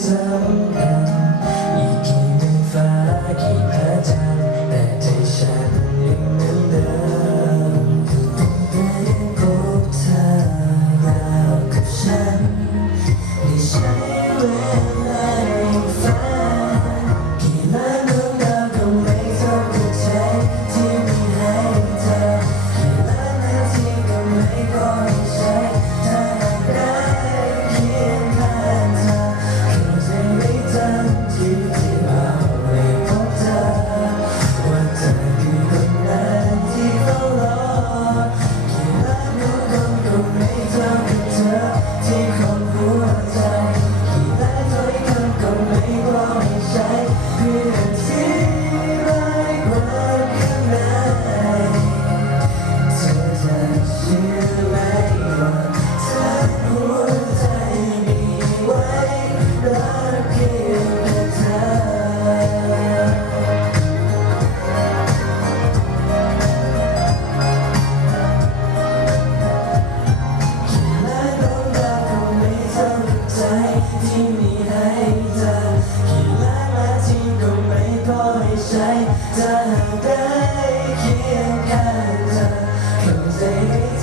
desire.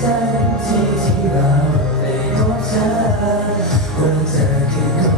ที่ที่เราได้พบเธอว่าเธอคือ